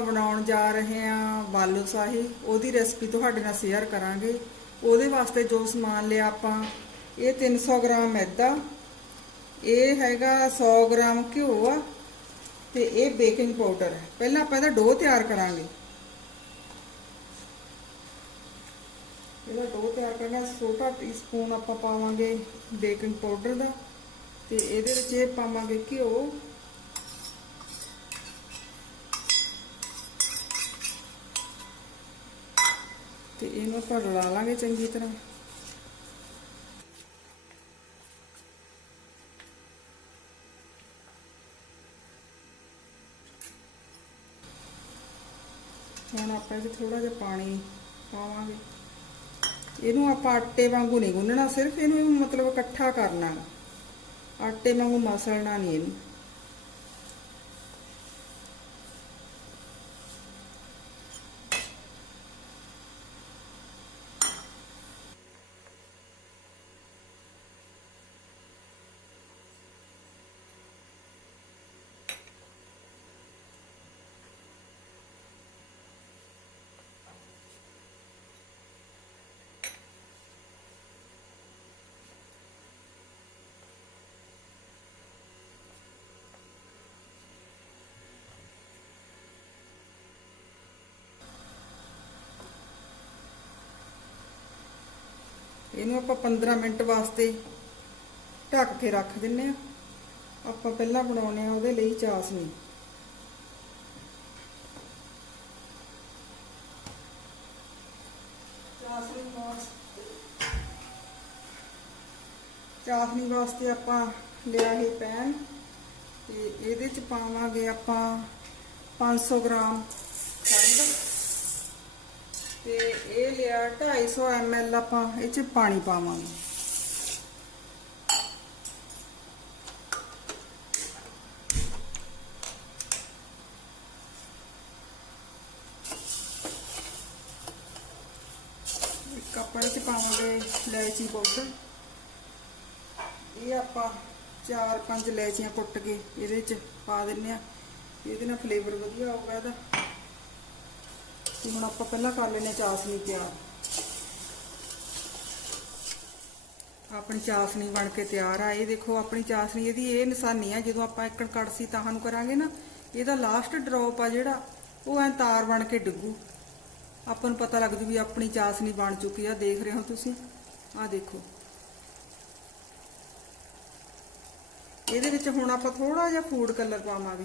ਆਪਾਂ ਬਣਾਉਣ ਜਾ ਰਹੇ ਹਾਂ ਬਾਲੂ ਸ਼ਾਹੀ ਉਹਦੀ ਰੈਸਪੀ ਤੁਹਾਡੇ ਨਾਲ ਸ਼ੇਅਰ ਕਰਾਂਗੇ। ਉਹਦੇ ਵਾਸਤੇ ਜੋ ਸਮਾਨ ਲਿਆ ਆਪਾਂ, ਇਹ 300 ਗ੍ਰਾਮ ਮੈਦਾ, ਇਹ ਹੈਗਾ 100 ਗ੍ਰਾਮ ਘਿਓ ਆ, ਤੇ ਇਹ ਬੇਕਿੰਗ ਪਾਊਡਰ ਹੈ ਪਹਿਲਾਂ ਆਪਾਂ ਇਹਦਾ ਡੋ ਤਿਆਰ ਕਰਾਂਗੇ। ਇਹਦਾ ਡੋ ਤਿਆਰ ਕਰਨਾ, ਛੋਟਾ ਟੀਸਪੂਨ ਆਪਾਂ ਪਾਵਾਂਗੇ ਬੇਕਿੰਗ ਪਾਊਡਰ ਦਾ, ਤੇ ਇਹਦੇ ਵਿੱਚ ਇਹ ਪਾਵਾਂਗੇ ਘਿਓ। ਤੇ ਇਹਨੂੰ ਆਪਾਂ ਰਲਾ ਲਾਂਗੇ ਚੰਗੀ ਤਰ੍ਹਾਂ। ਹੁਣ ਆਪਾਂ ਇਹ ਥੋੜਾ ਜਿਹਾ ਪਾਣੀ ਪਾਵਾਂਗੇ। ਇਹਨੂੰ ਆਪਾਂ ਆਟੇ ਵਾਂਗੂ ਨਹੀਂ ਗੁੰਨਣਾ, ਸਿਰਫ ਇਹਨੂੰ ਮਤਲਬ ਇਕੱਠਾ ਕਰਨਾ। ਗਾ। ਆਟੇ ਵਾਂਗੂ ਮਸਲਣਾ ਨਹੀਂ ਇਹਨੂੰ। ਇਹਨੂੰ ਆਪਾਂ 15 ਮਿੰਟ ਵਾਸਤੇ ਢੱਕ ਕੇ ਰੱਖ ਦਿੰਨੇ ਆ। ਆਪਾਂ ਪਹਿਲਾਂ ਬਣਾਉਣੇ ਆ ਉਹਦੇ ਲਈ ਚਾਸਨੀ। ਚਾਸਨੀ ਵਾਸਤੇ ਚਾਸਨੀ ਵਾਸਤੇ ਆਪਾਂ ਲਿਆ ਇਹ ਪੈਨ ਤੇ ਇਹਦੇ ਚ ਪਾਵਾਂਗੇ ਆਪਾਂ 500 ਗ੍ਰਾਮ ਤੇ ਇਹ ਲਿਆ 250 ml ਆਪਾਂ ਇਹ ਚ ਪਾਣੀ ਪਾਵਾਂਗੇ। ਇੱਕ ਆਪਾਂ ਇਹ ਚ ਪਾਵਾਂਗੇ ਇਲਾਇਚੀ ਪਾਊਡਰ ਇਹ ਆਪਾਂ ਚਾਰ ਪੰਜ ਇਲਾਇਚੀਆਂ ਕੁੱਟ ਕੇ ਇਹਦੇ ਚ ਪਾ ਦਿੰਨੇ ਆ। ਇਹਦੇ ਨਾਲ ਫਲੇਵਰ ਵਧੀਆ ਆਊਗਾ ਇਹਦਾ। ਤੇ ਹੁਣ ਆਪਾਂ ਪਹਿਲਾਂ ਕਰ ਲੈਨੇ ਚਾਸਨੀ ਤਿਆਰ। ਆਪਣੀ ਚਾਸਨੀ ਬਣ ਕੇ ਤਿਆਰ ਆ, ਇਹ ਦੇਖੋ ਆਪਣੀ ਚਾਸਨੀ ਇਹਦੀ ਇਹ ਨਿਸ਼ਾਨੀ ਆ, ਜਦੋਂ ਆਪਾਂ ਇੱਕ ਕੜਸੀ ਤਾਹਾਂ ਨੂੰ ਕਰਾਂਗੇ ਨਾ, ਇਹਦਾ ਲਾਸਟ ਡ੍ਰੌਪ ਆ ਜਿਹੜਾ, ਉਹ ਐ ਤਾਰ ਬਣ ਕੇ ਡਿੱਗੂ। ਆਪਾਂ ਨੂੰ ਪਤਾ ਲੱਗ ਜੂ ਵੀ ਆਪਣੀ ਚਾਸਨੀ ਬਣ ਚੁੱਕੀ ਆ, ਦੇਖ ਰਹੇ ਹੋ ਤੁਸੀਂ? ਆ ਦੇਖੋ। ਇਹਦੇ ਵਿੱਚ ਹੁਣ ਆਪਾਂ ਥੋੜਾ ਜਿਹਾ ਫੂਡ ਕਲਰ ਪਾਵਾਂਗੇ।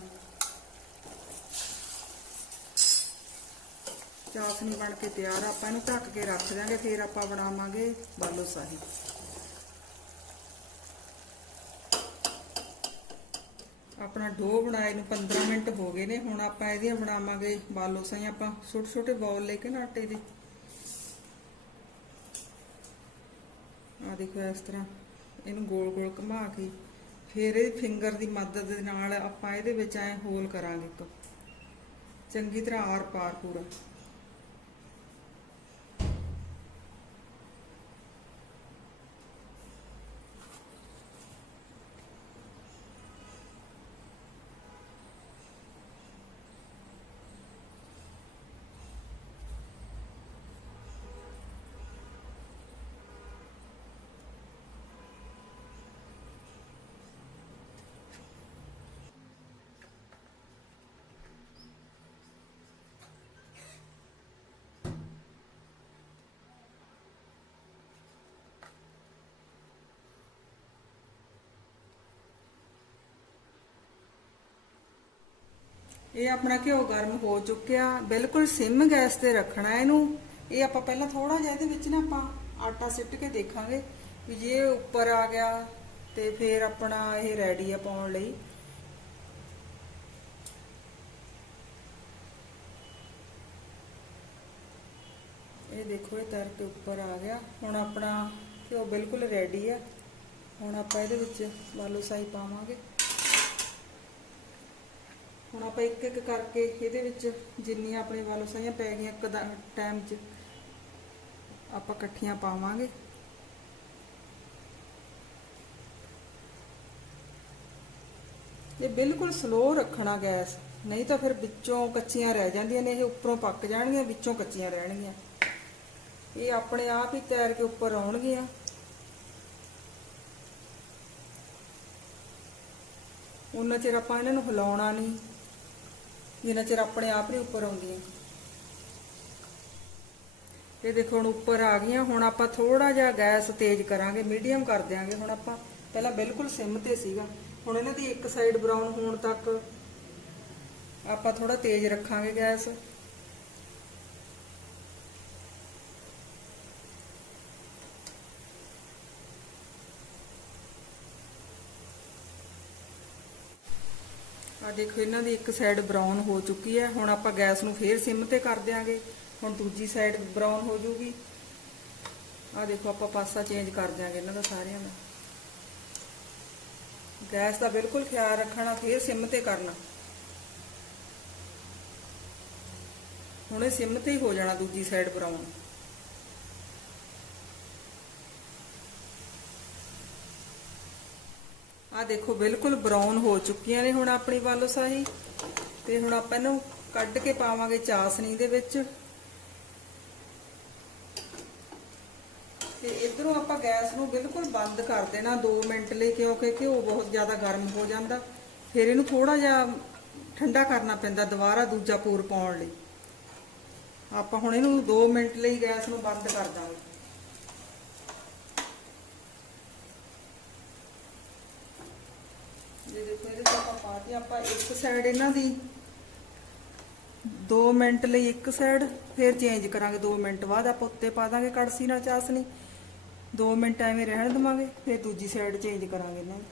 ਚਾਸਨੀ ਬਣ ਕੇ ਤਿਆਰ ਆ ਆਪਾਂ ਇਹਨੂੰ ਢੱਕ ਕੇ ਰੱਖ ਦਿਆਂਗੇ, ਫਿਰ ਆਪਾਂ ਬਣਾਵਾਂਗੇ ਬਾਲੋ ਸਾਹੀ। ਆਪਣਾ ਡੋ ਬਣਾਏ ਨੂੰ 15 ਮਿੰਟ ਹੋ ਗਏ ਨੇ, ਹੁਣ ਆਪਾਂ ਇਹਦੀਆਂ ਬਣਾਵਾਂਗੇ ਬਾਲੋ ਸਾਈ ਆਪਾਂ ਛੋਟੇ ਛੋਟੇ ਬੌਲ ਲੈ ਕੇ ਨਾ ਆਟੇ ਦੇ। ਆ ਦੇਖੋ ਇਸ ਤਰ੍ਹਾਂ ਇਹਨੂੰ ਗੋਲ ਗੋਲ ਘੁਮਾ ਕੇ, ਫਿਰ ਇਹ ਫਿੰਗਰ ਦੀ ਮਦਦ ਦੇ ਨਾਲ ਆਪਾਂ ਇਹਦੇ ਵਿੱਚ ਐ ਹੋਲ ਕਰਾਂਗੇ ਇੱਕ। ਚੰਗੀ ਤਰ੍ਹਾਂ ਆਰ ਪਾਰ ਪੂਰਾ। ਇਹ ਆਪਣਾ ਘਿਓ ਗਰਮ ਹੋ ਚੁੱਕਿਆ, ਬਿਲਕੁਲ ਸਿਮ ਗੈਸ ਤੇ ਰੱਖਣਾ ਇਹਨੂੰ। ਇਹ ਆਪਾਂ ਪਹਿਲਾਂ ਥੋੜਾ ਜਿਹਾ ਇਹਦੇ ਵਿੱਚ ਨਾ ਆਪਾਂ ਆਟਾ ਸਿੱਟ ਕੇ ਦੇਖਾਂਗੇ ਵੀ ਜੇ ਉੱਪਰ ਆ ਗਿਆ ਤੇ ਫਿਰ ਆਪਣਾ ਇਹ ਰੈਡੀ ਆ ਪਾਉਣ ਲਈ। ਇਹ ਦੇਖੋ, ਇਹ ਤਰ ਕੇ ਉੱਪਰ ਆ ਗਿਆ। ਹੁਣ ਆਪਣਾ ਘਿਓ ਬਿਲਕੁਲ ਰੈਡੀ ਆ। ਹੁਣ ਆਪਾਂ ਇਹਦੇ ਵਿੱਚ ਬਾਲੂ ਸਾਈ ਪਾਵਾਂਗੇ। ਹੁਣ ਆਪਾਂ ਇੱਕ ਇੱਕ ਕਰਕੇ ਇਹਦੇ ਵਿੱਚ ਜਿੰਨੀਆਂ ਆਪਣੇ ਵੱਲੋਂ ਸਾਈਆਂ ਪੈ ਗਈਆਂ ਇੱਕ ਟਾਈਮ 'ਚ ਆਪਾਂ ਇਕੱਠੀਆਂ ਪਾਵਾਂਗੇ। ਇਹ ਬਿਲਕੁਲ ਸਲੋ ਰੱਖਣਾ ਗੈਸ, ਨਹੀਂ ਤਾਂ ਫਿਰ ਵਿੱਚੋਂ ਕੱਚੀਆਂ ਰਹਿ ਜਾਂਦੀਆਂ ਨੇ, ਇਹ ਉੱਪਰੋਂ ਪੱਕ ਜਾਣਗੀਆਂ, ਵਿੱਚੋਂ ਕੱਚੀਆਂ ਰਹਿਣਗੀਆਂ। ਇਹ ਆਪਣੇ ਆਪ ਹੀ ਤੈਰ ਕੇ ਉੱਪਰ ਆਉਣਗੀਆਂ। ਉਹਨਾਂ ਚਿਰ ਆਪਾਂ ਇਹਨਾਂ ਨੂੰ ਹਿਲਾਉਣਾ ਨਹੀਂ। ਜਿੰਨਾ ਚਿਰ ਆਪਣੇ ਆਪ ਨਹੀਂ ਉੱਪਰ ਆਉਂਦੀਆਂ। ਇਹ ਦੇਖੋ ਹੁਣ ਉੱਪਰ ਆ ਗਈਆਂ, ਹੁਣ ਆਪਾਂ ਥੋੜਾ ਜਿਹਾ ਗੈਸ ਤੇਜ਼ ਕਰਾਂਗੇ, ਮੀਡੀਅਮ ਕਰ ਦਿਆਂਗੇ। ਹੁਣ ਆਪਾਂ ਪਹਿਲਾਂ ਬਿਲਕੁਲ ਸਿਮ ਤੇ ਸੀਗਾ। ਹੁਣ ਇਹਨਾਂ ਦੀ ਇੱਕ ਸਾਈਡ ਬਰਾਊਨ ਹੋਣ ਤੱਕ ਆਪਾਂ ਥੋੜਾ ਤੇਜ਼ ਰੱਖਾਂਗੇ ਗੈਸ। ਆ ਦੇਖੋ, ਇਹਨਾਂ ਦੀ ਇੱਕ ਸਾਈਡ ਬਰਾਊਨ ਹੋ ਚੁੱਕੀ ਹੈ। ਹੁਣ ਆਪਾਂ ਗੈਸ ਨੂੰ ਫੇਰ ਸਿਮ ਤੇ ਕਰ ਦਿਆਂਗੇ। ਹੁਣ ਦੂਜੀ ਸਾਈਡ ਬਰਾਊਨ ਹੋ ਜਾਊਗੀ ਆ ਦੇਖੋ, ਆਪਾਂ ਪਾਸਾ ਚੇਂਜ ਕਰ ਦਿਆਂਗੇ ਇਹਨਾਂ ਦਾ ਸਾਰਿਆਂ ਦਾ। ਗੈਸ ਦਾ ਬਿਲਕੁਲ ਖਿਆਲ ਰੱਖਣਾ, ਫੇਰ ਸਿਮ ਤੇ ਕਰਨਾ। ਹੁਣ ਇਹ ਸਿਮ ਤੇ ਹੀ ਹੋ ਜਾਣਾ ਦੂਜੀ ਸਾਈਡ ਬਰਾਊਨ ਆ ਦੇਖੋ, ਬਿਲਕੁਲ ਬਰਾਊਨ ਹੋ ਚੁੱਕੀਆਂ ਨੇ ਹੁਣ ਆਪਣੀ ਬਾਲੋ ਸਾਹੀ। ਤੇ ਹੁਣ ਆਪਾਂ ਇਹਨੂੰ ਕੱਢ ਕੇ ਪਾਵਾਂਗੇ ਚਾਸਨੀ ਦੇ ਵਿੱਚ। ਤੇ ਇਧਰੋਂ ਆਪਾਂ ਗੈਸ ਨੂੰ ਬਿਲਕੁਲ ਬੰਦ ਕਰ ਦੇਣਾ 2 ਮਿੰਟ ਲਈ, ਕਿਉਂਕਿ ਘਿਓ ਬਹੁਤ ਜ਼ਿਆਦਾ ਗਰਮ ਹੋ ਜਾਂਦਾ। ਫਿਰ ਇਹਨੂੰ ਥੋੜਾ ਜਿਹਾ ਠੰਡਾ ਕਰਨਾ ਪੈਂਦਾ ਦੁਬਾਰਾ ਦੂਜਾ ਪੂਰ ਪਾਉਣ ਲਈ। ਆਪਾਂ ਹੁਣ ਇਹਨੂੰ 2 ਮਿੰਟ ਲਈ ਗੈਸ ਨੂੰ ਬੰਦ ਕਰ ਦਾਂਗੇ। ਇਹ ਦੇਖੋ ਇਹਦੇ 'ਚ ਆਪਾਂ ਪਾਤੀ ਆਪਾਂ ਇੱਕ ਸਾਈਡ ਇਹਨਾਂ ਦੀ 2 ਮਿੰਟ ਲਈ ਇੱਕ ਸਾਈਡ ਫਿਰ ਚੇਂਜ ਕਰਾਂਗੇ 2 ਮਿੰਟ ਬਾਅਦ, ਆਪਾਂ ਉੱਤੇ ਪਾ ਦਾਂਗੇ ਕੜਸੀ ਨਾਲ ਚਾਸਨੀ। 2 ਮਿੰਟ ਐਵੇਂ ਰਹਿਣ ਦਵਾਂਗੇ, ਫਿਰ ਦੂਜੀ ਸਾਈਡ ਚੇਂਜ ਕਰਾਂਗੇ ਇਹਨਾਂ ਨੂੰ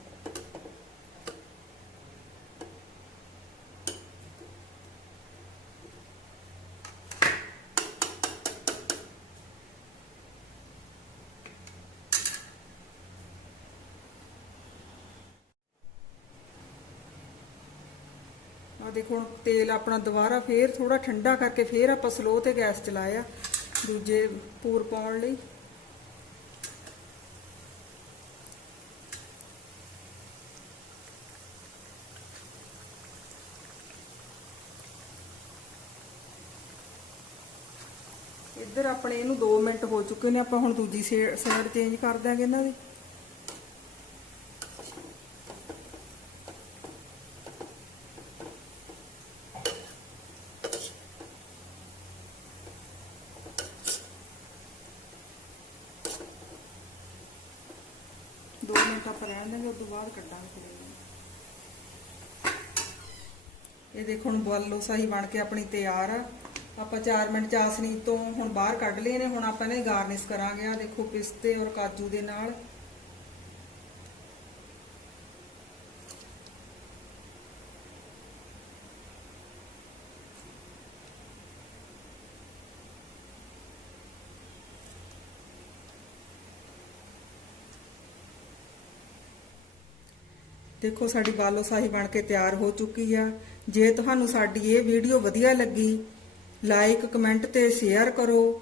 ਆ ਦੇਖੋ ਹੁਣ ਤੇਲ ਆਪਣਾ ਦੁਬਾਰਾ ਫੇਰ ਥੋੜਾ ਠੰਡਾ ਕਰਕੇ ਫੇਰ ਆਪਾਂ ਸਲੋ ਤੇ ਗੈਸ ਚਲਾਇਆ। ਦੂਜੇ ਪੂਰ ਪਾਉਣ ਲਈ। ਇੱਧਰ ਆਪਣੇ ਇਹਨੂੰ 2 ਮਿੰਟ ਹੋ ਚੁੱਕੇ ਨੇ, ਆਪਾਂ ਹੁਣ ਦੂਜੀ ਸਾਈਡ ਚੇਂਜ ਕਰ ਦਿਆਂਗੇ ਇਹਨਾਂ ਦੀ ਦੋ ਮਿੰਟ ਆਪਾਂ ਰਹਿਣ ਦੇਂਗੇ ਉਸ ਤੋਂ ਬਾਅਦ ਕੱਢਾਂਗੇ ਫਿਰ ਇਹਨੂੰ। ਇਹ ਦੇਖੋ ਹੁਣ ਬਾਲੋ ਸਾਹੀ ਬਣ ਕੇ ਆਪਣੀ ਤਿਆਰ ਆ। ਆਪਾਂ 4 ਮਿੰਟ ਚਾਸਨੀ ਤੋਂ ਹੁਣ ਬਾਹਰ ਕੱਢ ਲਏ ਨੇ, ਹੁਣ ਆਪਾਂ ਇਹਨੇ ਗਾਰਨਿਸ਼ ਕਰਾਂਗੇ ਆ। ਦੇਖੋ ਪਿਸਤੇ ਔਰ ਕਾਜੂ ਦੇ ਨਾਲ। ਦੇਖੋ, ਸਾਡੀ ਬਾਲੋ ਸਾਹੀ ਬਣ ਕੇ ਤਿਆਰ ਹੋ ਚੁੱਕੀ ਆ। ਜੇ ਤੁਹਾਨੂੰ ਸਾਡੀ ਇਹ ਵੀਡੀਓ ਵਧੀਆ ਲੱਗੀ ਲਾਈਕ ਕਮੈਂਟ ਤੇ ਸ਼ੇਅਰ ਕਰੋ।